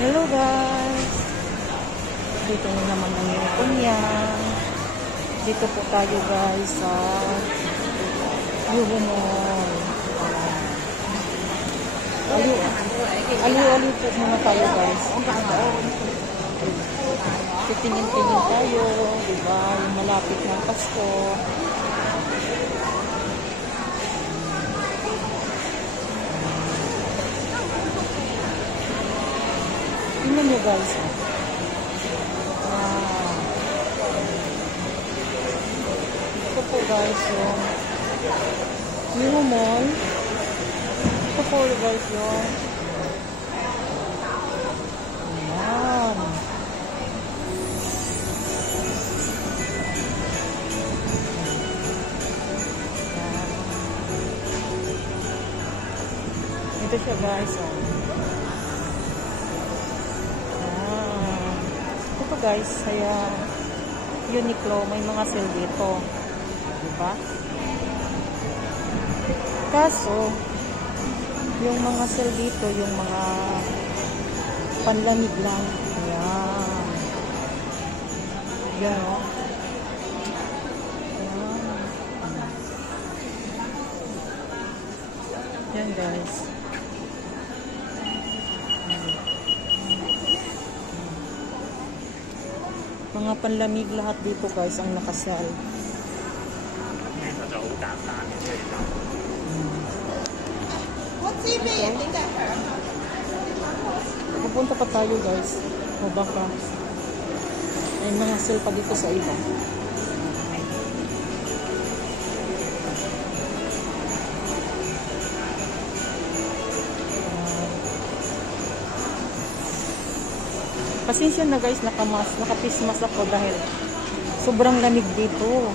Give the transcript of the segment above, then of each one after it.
Hello guys! Dito na naman ang yung kunya. Dito po tayo guys sa Yuhu Mall. Aliw-aliw po muna tayo guys. Titingin-tingin tayo. Diba? Yung malapit ng Pasko. Tingnan nyo guys. Ito po guys yung Yuhu Mall. Ito po guys yung ayan. Ito siya guys. Ito guys, kaya Uniqlo, may mga sale dito. Diba? Kaso, yung mga sale dito, yung mga panlamig lang. Ayan. Ayan, o. Ayan, guys. Mga panlamig lahat dito guys ang nakasal. Pupunta pa tayo guys. O baka may mga sale pa dito sa iba. Pasensya na guys, nakapismas ako dahil sobrang lamig dito.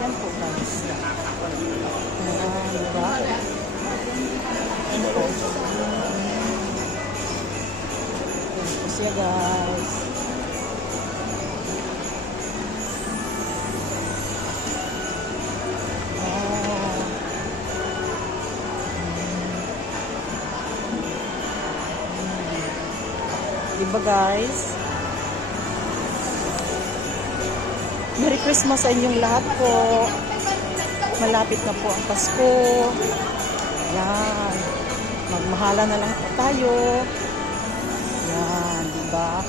Yan po guys. Ayan, diba? Yan po siya guys. Diba guys? Merry Christmas sa inyong lahat po. Malapit na po ang Pasko. Yan. Magmahala na lang po tayo. Yan. Diba?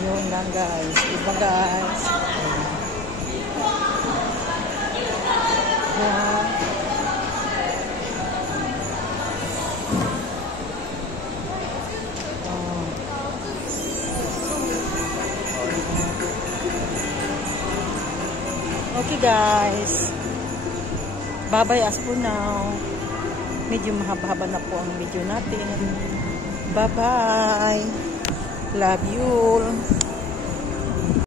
Yun lang guys. Diba guys? Yan. Okay guys, bye-bye as for now. Medyo mahaba-haba na po ang video natin. Bye-bye. Love you.